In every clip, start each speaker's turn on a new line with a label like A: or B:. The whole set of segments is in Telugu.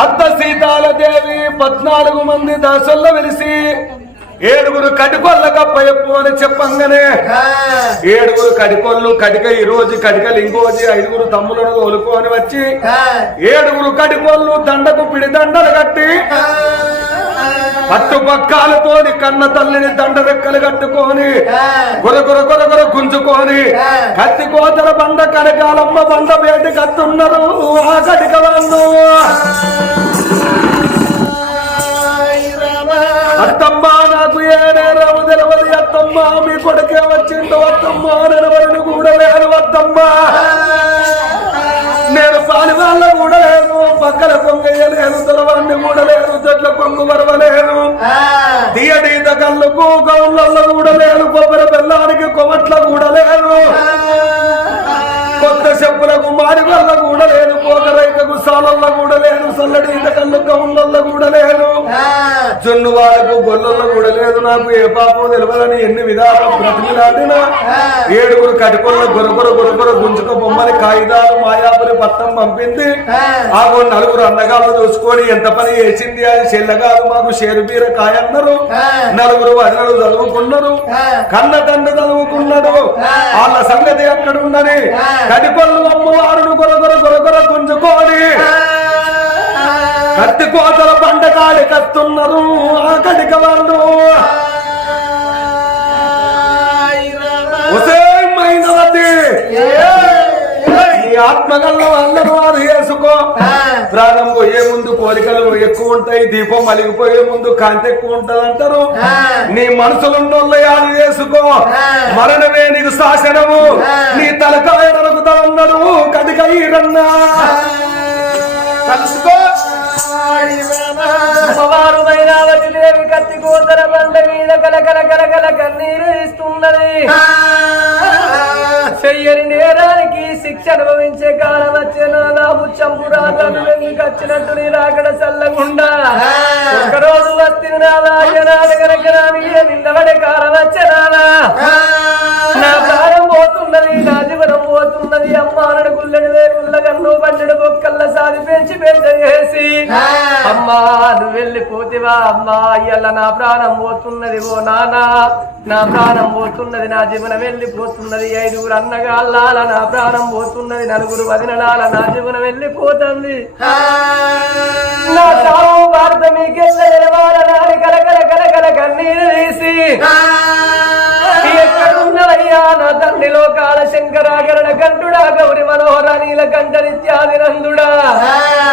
A: అత్త సీతాలదేవి పద్నాలుగు మంది దాసుల్లో వెలిసి ఏడుగురు కడికొల్ల కప్ప చెప్పు అని చెప్పంగానే ఏడుగురు కడికొల్లు కడిక ఈ రోజు కడికలు ఇంకోజు ఐదుగురు తమ్ములను తోలుకొని వచ్చి ఏడుగురు కడికొల్లు దండకు పిడి దండలు కట్టి పట్టుపక్కాలతోని కన్న తల్లిని దండ రెక్కలు కట్టుకొని గుర గుర గుర గుర గుంజుకొని కత్తి కోతల బండ కనకాలమ్మ బండ బయట కత్తున్నారు ఆ కటిక వాళ్ళు. అత్తమ్మ నాకు ఏ నేరము తెలవదు అత్తమ్మ మీ కొడుకే వచ్చిండు అత్తమ్మ నెలవరిని కూడా లేను అత్తమ్మ. నేను పాలి వాళ్ళ కూడా లేదు పక్కల పొంగయ్యలేను దొరవాన్ని కూడా లేదు చెట్ల పొంగు మరవలేను తీయడీత కళ్ళకు గౌళ్ళల్లో కూడా లేదు కొబ్బరి బెల్లానికి కొమట్ల కూడా లేదు కొత్త చెప్పులకు మారి వల్ల కూడా లేదు పోకరైకకు సాలల్లో కూడా సల్లడీత కళ్ళు గౌళ్ళల్లో కూడా లేదు. జొన్ను వాళ్ళకు గొల్లల్లో కూడా లేదు. నాకు ఏ పాపం తెలియదని ఎన్ని విధాలు బ్రతికిలాడినా ఏడుగురు కటికొల్ల గొరగొర గొరగొర గుంజుక బొమ్మని కాగితాలు మాయాపురి పట్టం పంపింది. ఆ. నలుగురు అన్నగాళ్ళు చూసుకొని ఎంత పని చేసింది అని చెల్లగారు మాకు షేరు బీర కాయన్నారు. నలుగురు వదినలు చదువుకున్నారు. కన్న తండ్రి చదువుకున్నాడు. వాళ్ళ సంగతి ఎక్కడ ఉందని కటికొల్లు అమ్మవారును గొరగొర గొరగొర గుంజుకొని కత్తి కోతల బండగాడి కత్తున్నారు. ఆ కటిక వాళ్ళు ఆత్మగల్ల వారు చేసుకో ప్రాణం పోయే ముందు కోరికలు ఎక్కువ ఉంటాయి దీపం మలిగిపోయే ముందు కాంతి ఎక్కువ ఉంటది అంటారు. నీ మనసులున్నోళ్ళ యాది చేసుకో మరణమే నీకు శాసనము. నీ తలకాయ నరుకుతామన్నాడు కటిక ఈరన్నా కలుసుకో
B: అమ్మవారు మైనావతి దేవి కత్తి కోతల బండ మీద కలకల కలకల కన్నీరు ఇస్తున్నది చెయ్యని నేరానికి శిక్ష అనుభవించే కాలం వచ్చేనా నా చంపురాతను వెంగికొచ్చినట్టు నీ రాకడ చల్లగుండా ఒకరోజు వస్తిని నాదా నాడు కనుక నాదిగే నిందబడే కాలం వచ్చేనా నా ప్రాణం పోతున్నది నా జీవనం పోతున్నది అమ్మ అనడు గుల్లెడు వేగుల్ల కన్ను పన్నెడు బొక్కల్ల సాది పెంచి పెంచ చేసి. అమ్మా నువ్వు వెళ్ళిపోతివా అమ్మా ఇయ్యాల నా ప్రాణం పోతున్నది ఓ నానా. నా ప్రాణం పోతున్నది నా జీవనం వెళ్ళిపోతున్నది ఐదుగురు అన్నగాళ్ళాల. నా ప్రాణం పోతున్నది నలుగురు వదినలాల. నా జీవనం వెళ్ళిపోతుంది. నా చావు భారత మీకెళ్ళ కలకల కలకల కన్నీరు తీసి. కంఠుడా గౌరి మనోహర నీల కంఠ నిత్యాది నందుడా.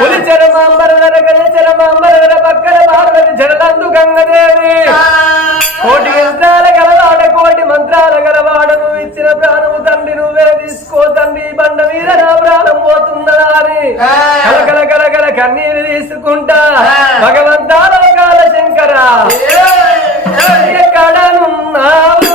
B: పులి చరమాంబర నరగణ చరమాంబర పక్కన పార్వతి జడలందు గంగదేవి. కోటి యంత్రాల గలవాడ కోటి మంత్రాల గలవాడ నువ్వు ఇచ్చిన ప్రాణము తండ్రి నువ్వే తీసుకో తండ్రి. బండ మీద నా ప్రాణం పోతుందా అని. కలకల కలకల కన్నీరు తీసుకుంటా. భగవంతా లోకాల శంకర. ఎక్కడనున్నావు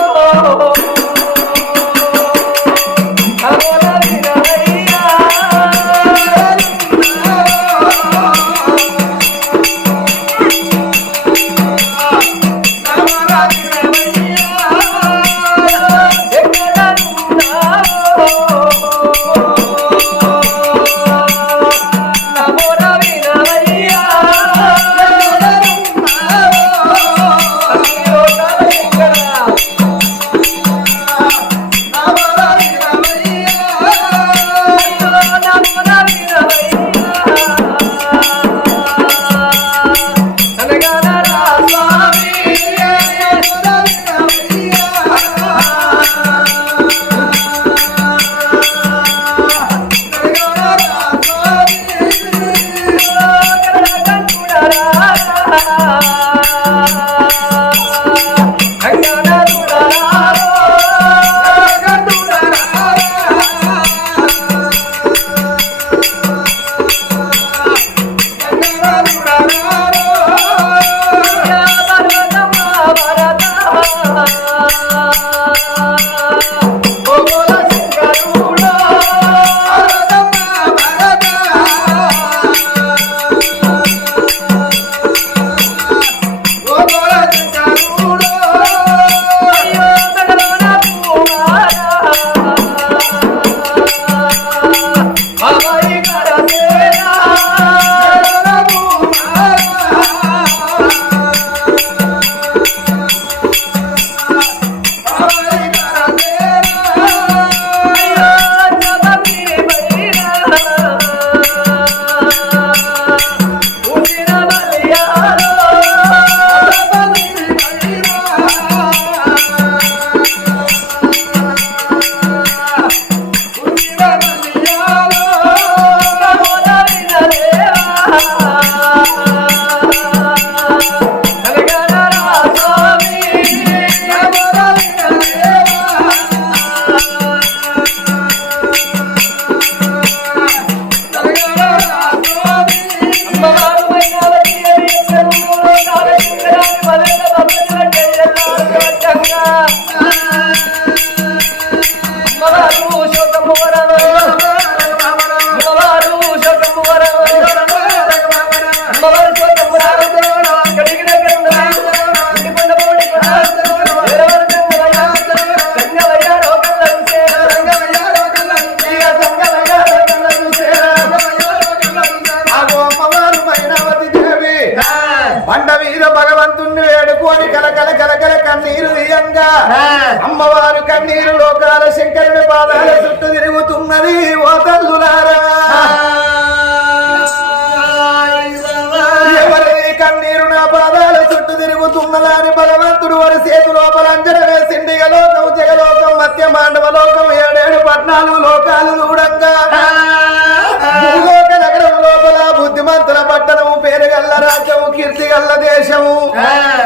C: కీర్తి గల్ల దేశము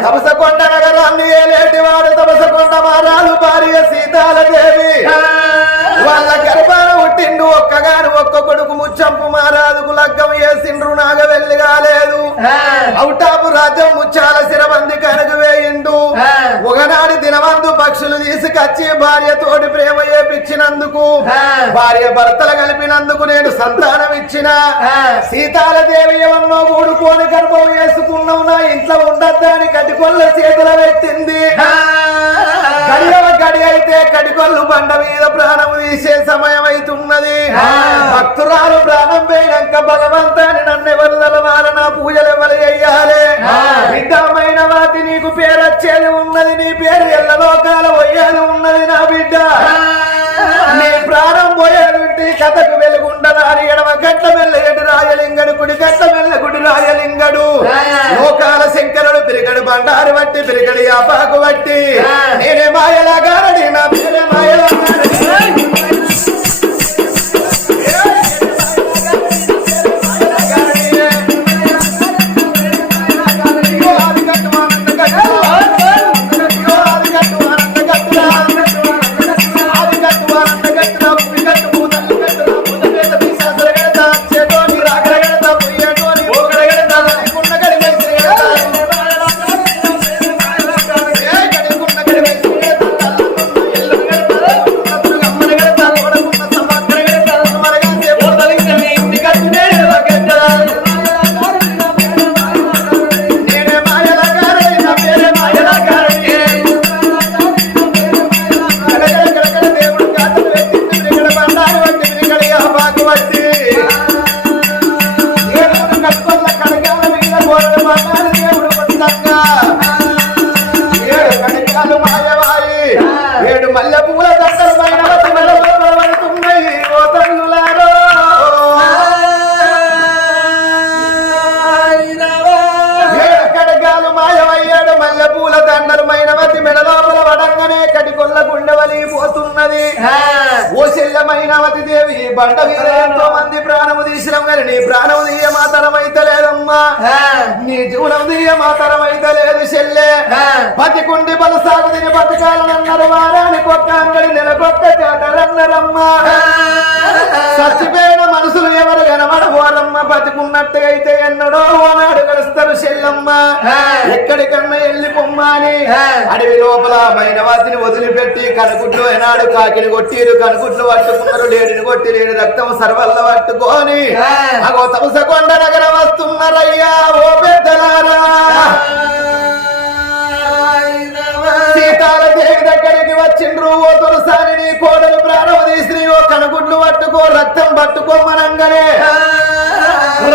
C: తపసకొండ నగరాన్ని ఏలేటి వాడు తపసకొండ మారాలు భార్య సీతాల దేవి వాళ్ళ గర్భాన పుట్టిండు ఒక్కగాను ఒక్క కొడుకు ముచ్చంపు మారాదుకు లగ్గం వేసిండ్రు నాగ వెళ్ళి కాలేదు అవుటాపు రాజ్యం ముచ్చాల సిరబంది కనుక వేయిండు. ఒకనాడు దినవందు పక్షులు తీసుకొచ్చి భార్య తోటి ప్రేమ చేపించినందుకు భార్య భర్తలు కలిపినందుకు నేను సంతానం ఇచ్చిన. సీతాల దేవి ఏమన్నో ఊడుకోని గర్భం వేసుకున్నావు నా ఇంట్లో ఉండద్దని కటికొల్ల చేతుల పెట్టింది గడి అయితే కడికొల్లు బండ మీద ప్రాణం తీసే సమయం అవుతున్నది భక్తురాలు ప్రాణం పోయినాక భగవంతాన్ని నన్ను ఎవరు తెలవాల నా పూజలు ఎవరు చెయ్యాలి బిడ్డమైన వాటి నీకు పేరు వచ్చేది ఉన్నది నీ పేరు ఎల్ల లోకాల పోయేది ఉన్నది నా బిడ్డ. నీ ప్రాణం పోయేది కథకు వెలుగుండదా అని ఎడమ గట్ట వెళ్ళేటి రాయలింగడు కుడి గట్ట వెళ్ళ గుడి రాయలింగడు లోకాల శంకరుడు పిరిగడు బండారు బట్టి పిరిగడి ఆపాకు బట్టి হ্যাঁ నీ జీవనం మాతరం అయితే లేదు చెల్లె బతికుండి బలసాగు తిని బతకాలనన్నారు వారానికి ఒక్క అంగడి నెలకొక్క చాటరన్నరమ్మా చచ్చిపోయిన మనసులు ఎవరు కనబడబోరమ్మ బతికున్నట్టుగా అయితే ఎన్నడో ఓనాడు కలుస్తారు చెల్లమ్మ. ఎక్కడికన్నా వెళ్ళి పొమ్మని. అడవి లోపల మైనవాతిని వదిలిపెట్టి కనుగుడ్లు ఏనాడు కాకిని కొట్టిరు. కనుగుడ్లు పట్టుకున్నారు. లేడిని కొట్టి లేని రక్తం సర్వల్ల పట్టుకొని అగో తమసకొండ నగరం వస్తున్నారయ్యా ఓ పెద్దలారా సీతాల దేవి దగ్గరికి వచ్చిండ్రు. ఓ తులసాని నీ కోడలు ప్రాణం తీసి ఓ కనుగుడ్లు పట్టుకో రక్తం పట్టుకోమనంగానే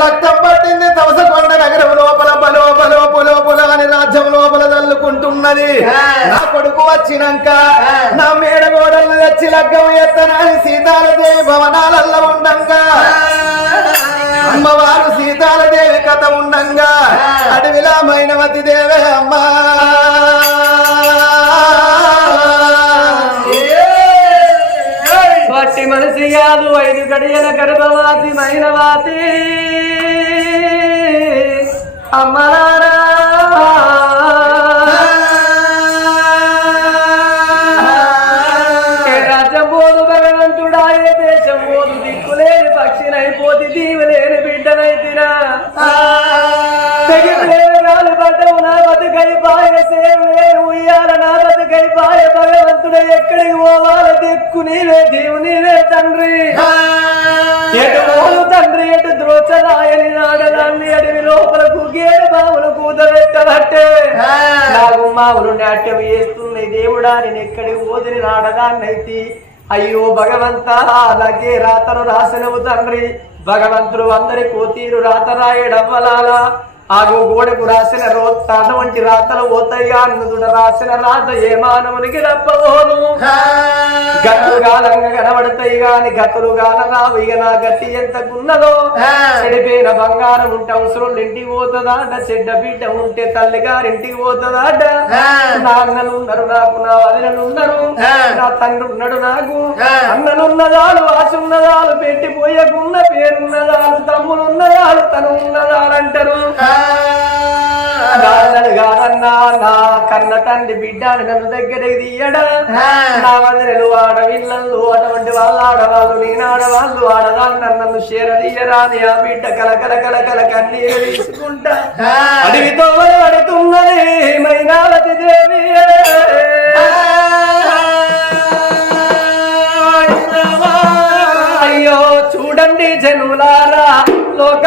C: రక్తం పట్టింది తవసకొండ నగరం లోపల బలో బలో పులో పులో అని రాజ్యం లోపల తల్లుకుంటున్నది నా కొడుకు వచ్చినాక నా మేడ గోడలను తెచ్చి లగ్గం ఎత్తనని సీతాలదేవి భవనాలల్లో ఉండంగా. అమ్మవారు సీతాలదేవి కథ ఉండంగా. అడవిలా మైనవతి దేవే అమ్మా.
B: వట్టి మనిషి కాదు ఐదు గడియల గర్భవాతి మైనవాతి. అమ్మలారా పక్షినైపోతి దీవులేని బిడ్డనైతినా పడ్డవు నా బతుకై పాయ సేవలే ఉయ్యాల నా బతుకై పాయ భగవంతుడు ఎక్కడికి పోవాల దిక్కు నీవే దీవు నీవే తండ్రి. ఎటు పోలు తండ్రి ఎటు ద్రోచరాయని నాడదాన్ని అడవి లోపల కుగేరు బావులు కూదబెట్టబట్టే. నాకు మావులు నాట్యం వేస్తున్నాయి దేవుడా నేను ఎక్కడికి ఓదిని నాడదాన్నైతి. అయ్యో భగవంత అలాగే రాతను రాసినవు తండ్రి. భగవంతుడు అందరి కోతీరు రాత రాయడవ్వలాల ఆ గోడకు రాసిన రోత అటువంటి రాతలు పోతాయిగా అన్నదుడ రాసిన రాత ఏ మానవునికి రప్పబోను గతులు గాలంగా కనబడతాయి గాని గతులు గాల రావు ఇక నా గట్టి ఎంతకున్నదో. చెడిపోయిన బంగారం ఉంటే అవసరం ఇంటికి పోతుందాట. చెడ్డ బిడ్డ ఉంటే తల్లి గారింటికి పోతుందాట. నా అన్నలు ఉన్నారు నాకు నా వదినలు ఉన్నారు. నా తండ్రి ఉన్నాడు నాకు. అన్నలున్నదాలు ఆశున్నదాలు పెట్టిపోయకున్న పేరున్నదాలు తమ్ములున్నదాలు తను ఉన్నదాలంటారు నాన్నడు నా కన్న తండ్రి బిడ్డని నన్ను దగ్గరికి తీయడా? నా వదినలు ఆడవిల్లలు అటువంటి వాళ్ళు ఆడవాళ్ళు నేను ఆడవాళ్ళు ఆడదాన్ని నన్ను షేర తీయరా అని ఆ బిడ్డ కల కల కల కల కన్నీరు తీసుకుంటా. అడవితో పడుతున్నది మైనావతి దేవి. అయ్యో చూడండి జనులారా లోక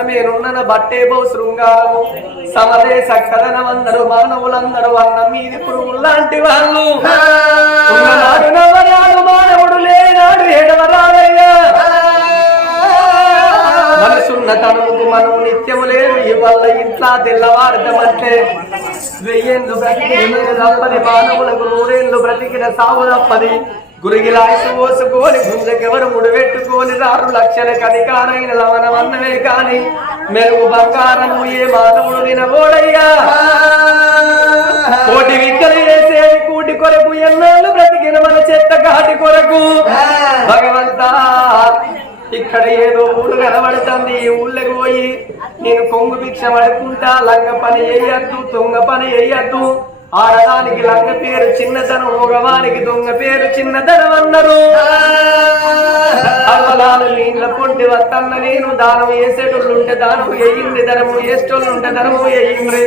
B: అన్నమేనున్న బట్టే బహు శృంగారము సమదే సక్కదనమందరు మానవులందరూ అన్నం మీది పురుగులు లాంటి వాళ్ళు. మానవుడు లేనాడు ఏడవరాలయ్యా. మనసున్న తనువుకు మనం నిత్యము లేదు ఇవల్ల ఇంట్లా తెల్లవారుదమంటే వెయ్యేళ్ళు బ్రతికి తప్పని మానవులకు నూరేళ్ళు బ్రతికిన సావు తప్పది గురిగిలాయసు పోసుకొని గుంజకెవరు ముడిపెట్టుకొని రారు లక్షలకు అధికారైన లవణమన్నమే కాని మెరుగు బంగారము ఏ మాధవుడు వినబోడయ్యా. కోటి విక్కలు వేసే కూటి కొరకు ఎన్నాళ్ళు బ్రతికిన మన చెత్త కాటి కొరకు. భగవంతా ఇక్కడ ఏదో ఊరు కనబడుతుంది ఈ ఊళ్ళకి పోయి నేను కొంగు భిక్ష పడుకుంటా లంగ పని వేయద్దు తొంగ పని వేయద్దు ఆ రథానికి లంగ పేరు చిన్నతనం మగవానికి దొంగ పేరు చిన్నతనం అన్నారు. అవ్వలాలు నీళ్ళ పొంటి వత్తన్న నేను దానం వేసేటోళ్ళుంటే దానం ఎయ్యింది ధనము వేసేటోళ్ళుంటే ధనము వేయింది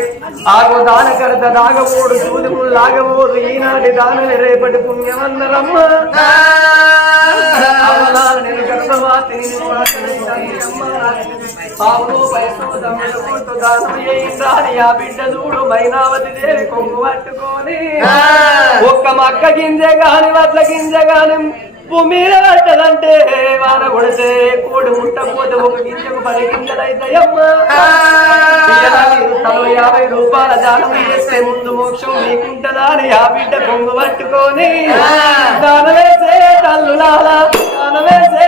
B: ఆగో దానకర్త దాగబోడు సూదిములు లాగబోడు ఈనాటి దానని రేపటి పుణ్యమన్నరమ్మ నేను గర్భవాతి పావులు పైసలు దమ్ములు దానం చేయిందాని ఆ బిడ్డ చూడు మైనావతి దేవి కొంగు పట్టుకొని. ఒక్క మక్క గింజ గాని వడ్ల గింజ గాని మీద పట్టదంటే వాన కొడితే కోడి ముట్టకపోతే ఒక గింజకు పది గింజలైతాయమ్మా యాభై రూపాయల దానం చేస్తే ముందు మోక్షం నీకుంటదా అని ఆ బిడ్డ కొంగు పట్టుకొని. దాన వేసే తల్లులాల దాన వేసే